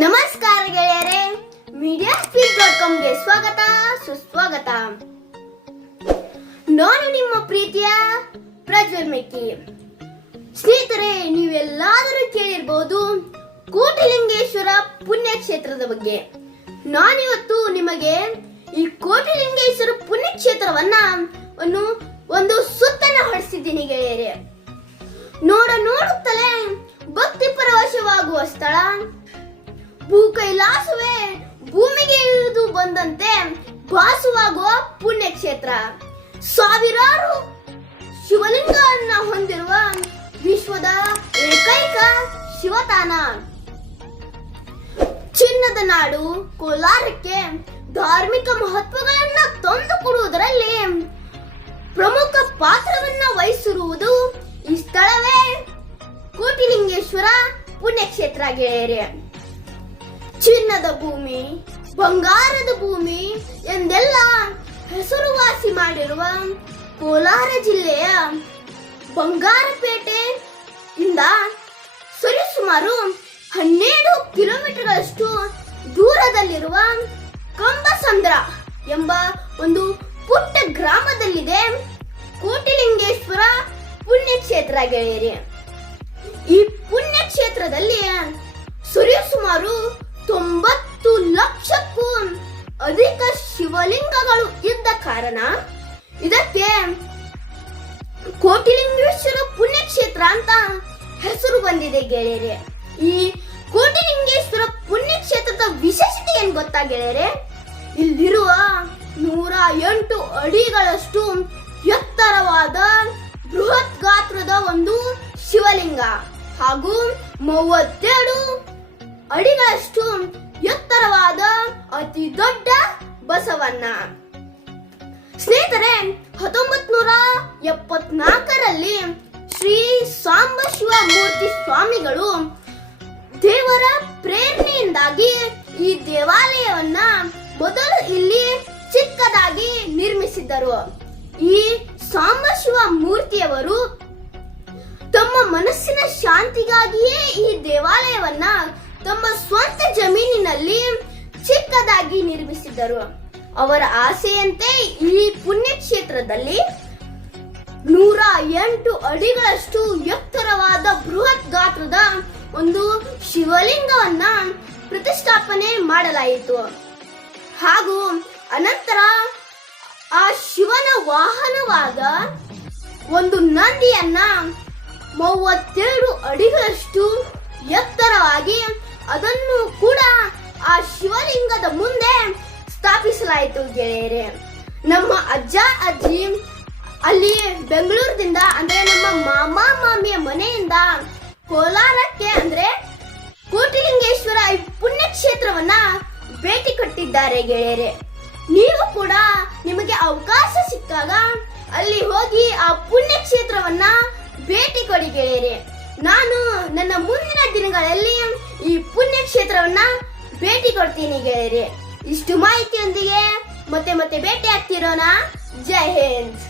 ನಮಸ್ಕಾರ ಗೆಳೆಯರೇ, mediaspeed.comಗೆ ಸ್ವಾಗತ ಸುಸ್ವಾಗತ. ನಾನು ನಿಮ್ಮ ಪ್ರೀತಿಯ ಪ್ರಜ್ವಲ್ ಮೇಕಿ. ಸ್ನೇಹಿತರೆ, ನೀವೆಲ್ಲಾದರೂ ಕೇಳಿರಬಹುದು ಕೋಟಿಲಿಂಗೇಶ್ವರ ಪುಣ್ಯಕ್ಷೇತ್ರದ ಬಗ್ಗೆ. ನಾನಿವತ್ತು ನಿಮಗೆ ಈ ಕೋಟಿಲಿಂಗೇಶ್ವರ ಪುಣ್ಯಕ್ಷೇತ್ರವನ್ನ ಒಂದು ಸುತ್ತನ್ನ ಹೊಡೆಸಿದ್ದೀನಿ ಗೆಳೆಯರೇ. ನೋಡುತ್ತಲೇ ಭಕ್ತಿ ಪರವಶವಾಗುವ ಸ್ಥಳ, ಭೂ ಕೈಲಾಸವೇ ಭೂಮಿಗೆ ಇಳಿದು ಬಂದಂತೆ ಭಾಸವಾಗುವ ಪುಣ್ಯಕ್ಷೇತ್ರ, ಸಾವಿರಾರು ಶಿವಲಿಂಗವನ್ನ ಹೊಂದಿರುವ ವಿಶ್ವದ ಏಕೈಕ ಶಿವತಾಣ. ಚಿನ್ನದ ನಾಡು ಕೋಲಾರಕ್ಕೆ ಧಾರ್ಮಿಕ ಮಹತ್ವಗಳನ್ನ ತಂದುಕೊಡುವುದರಲ್ಲಿ ಪ್ರಮುಖ ಪಾತ್ರವನ್ನ ವಹಿಸಿರುವುದು ಈ ಸ್ಥಳವೇ ಕೋಟಿಲಿಂಗೇಶ್ವರ ಪುಣ್ಯಕ್ಷೇತ್ರ ಗೆಳೆಯರೇ. ಚಿನ್ನದ ಭೂಮಿ, ಬಂಗಾರದ ಭೂಮಿ ಎಂದೆಲ್ಲ ಹೆಸರುವಾಸಿ ಮಾಡಿರುವ ಕೋಲಾರ ಜಿಲ್ಲೆಯ ಬಂಗಾರಪೇಟೆ ಇಂದ ಸರಿಸುಮಾರು 12 ಕಿಲೋಮೀಟರ್ಗಳಷ್ಟು ದೂರದಲ್ಲಿರುವ ಕಂಬಸಂದ್ರ ಎಂಬ ಒಂದು ಪುಟ್ಟ ಗ್ರಾಮದಲ್ಲಿದೆ ಕೋಟಿಲಿಂಗೇಶ್ವರ ಪುಣ್ಯಕ್ಷೇತ್ರ ಗೆಳೆಯರೇ. ಈ ಪುಣ್ಯಕ್ಷೇತ್ರದಲ್ಲಿ ಸರಿಸುಮಾರು 90 ಲಕ್ಷಕ್ಕೂ ಅಧಿಕ ಶಿವಲಿಂಗಗಳು ಇದ್ದ ಕಾರಣ ಇದಕ್ಕೆ ಕೋಟಿಲಿಂಗೇಶ್ವರ ಪುಣ್ಯಕ್ಷೇತ್ರ ಅಂತ ಹೆಸರು ಬಂದಿದೆ ಗೆಳೆಯರೇ. ಈ ಕೋಟಿಲಿಂಗೇಶ್ವರ ಪುಣ್ಯಕ್ಷೇತ್ರದ ವಿಶೇಷತೆ ಏನ್ ಗೊತ್ತಾ ಗೆಳೆಯರೇ? ಇಲ್ಲಿರುವ 108 ಅಡಿಗಳಷ್ಟು ಎತ್ತರವಾದ ಬೃಹತ್ ಗಾತ್ರದ ಒಂದು ಶಿವಲಿಂಗ ಹಾಗೂ 32 ಅಡಿಗಳಷ್ಟು ಎತ್ತರವಾದ ಅತಿ ದೊಡ್ಡ ಬಸವಣ್ಣ. ಸ್ನೇಹಿತರೆ, 1974ರಲ್ಲಿ ಶ್ರೀ ಸಾಂಬಶಿವ ಮೂರ್ತಿ ಸ್ವಾಮಿಗಳು ದೇವರ ಪ್ರೇರಣೆಯಿಂದಾಗಿ ಈ ದೇವಾಲಯವನ್ನ ಮೊದಲು ಇಲ್ಲಿ ಚಿಕ್ಕದಾಗಿ ನಿರ್ಮಿಸಿದ್ದರು. ಈ ಸಾಂಬಶಿವ ಮೂರ್ತಿಯವರು ತಮ್ಮ ಮನಸ್ಸಿನ ಶಾಂತಿಗಾಗಿಯೇ ಈ ದೇವಾಲಯವನ್ನ ತಮ್ಮ ಸ್ವಂತ ಜಮೀನಿನಲ್ಲಿ ಚಿಕ್ಕದಾಗಿ ನಿರ್ಮಿಸಿದ್ದರು. ಅವರ ಆಸೆಯಂತೆ ಈ ಪುಣ್ಯಕ್ಷೇತ್ರದಲ್ಲಿ 108 ಅಡಿಗಳಷ್ಟು ಎತ್ತರವಾದ ಬೃಹತ್ ಗಾತ್ರದ ಒಂದು ಶಿವಲಿಂಗವನ್ನ ಪ್ರತಿಷ್ಠಾಪನೆ ಮಾಡಲಾಯಿತು. ಹಾಗೂ ಅನಂತರ ಆ ಶಿವನ ವಾಹನವಾದ ಒಂದು ನಂದಿಯನ್ನ 32 ಅಡಿಗಳಷ್ಟು ಎತ್ತರವಾಗಿ ಅದನ್ನು ಕೂಡ ಆ ಶಿವಲಿಂಗದ ಮುಂದೆ ಸ್ಥಾಪಿಸಲಾಯಿತು ಗೆಳೆಯರೇ. ನಮ್ಮ ಅಜ್ಜ ಅಜ್ಜಿ ಅಲ್ಲಿ ಬೆಂಗಳೂರಿನಿಂದ ಅಂದ್ರೆ ನಮ್ಮ ಮಾಮ ಮಾಮಿಯ ಮನೆಯಿಂದ ಕೋಲಾರಕ್ಕೆ ಅಂದ್ರೆ ಕೋಟಿಲಿಂಗೇಶ್ವರ ಈ ಪುಣ್ಯಕ್ಷೇತ್ರವನ್ನ ಭೇಟಿ ಕೊಟ್ಟಿದ್ದಾರೆ ಗೆಳೆಯರೇ. ನೀವು ಕೂಡ ನಿಮಗೆ ಅವಕಾಶ ಸಿಕ್ಕಾಗ ಅಲ್ಲಿ ಹೋಗಿ ಆ ಪುಣ್ಯಕ್ಷೇತ್ರವನ್ನ ಭೇಟಿ ಕೊಡಿ ಗೆಳೆಯರೇ. ನಾನು ನನ್ನ ಮುಂದಿನ ದಿನಗಳಲ್ಲಿ ಈ ಪುಣ್ಯಕ್ಷೇತ್ರವನ್ನ ಭೇಟಿ ಕೊಡ್ತೀನಿ ಗೆಳೆಯರೇ. ಇಷ್ಟು ಮಾಹಿತಿಯೊಂದಿಗೆ ಮತ್ತೆ ಭೇಟಿ ಆಗ್ತಿರೋಣ. ಜೈ ಹಿಂದ್.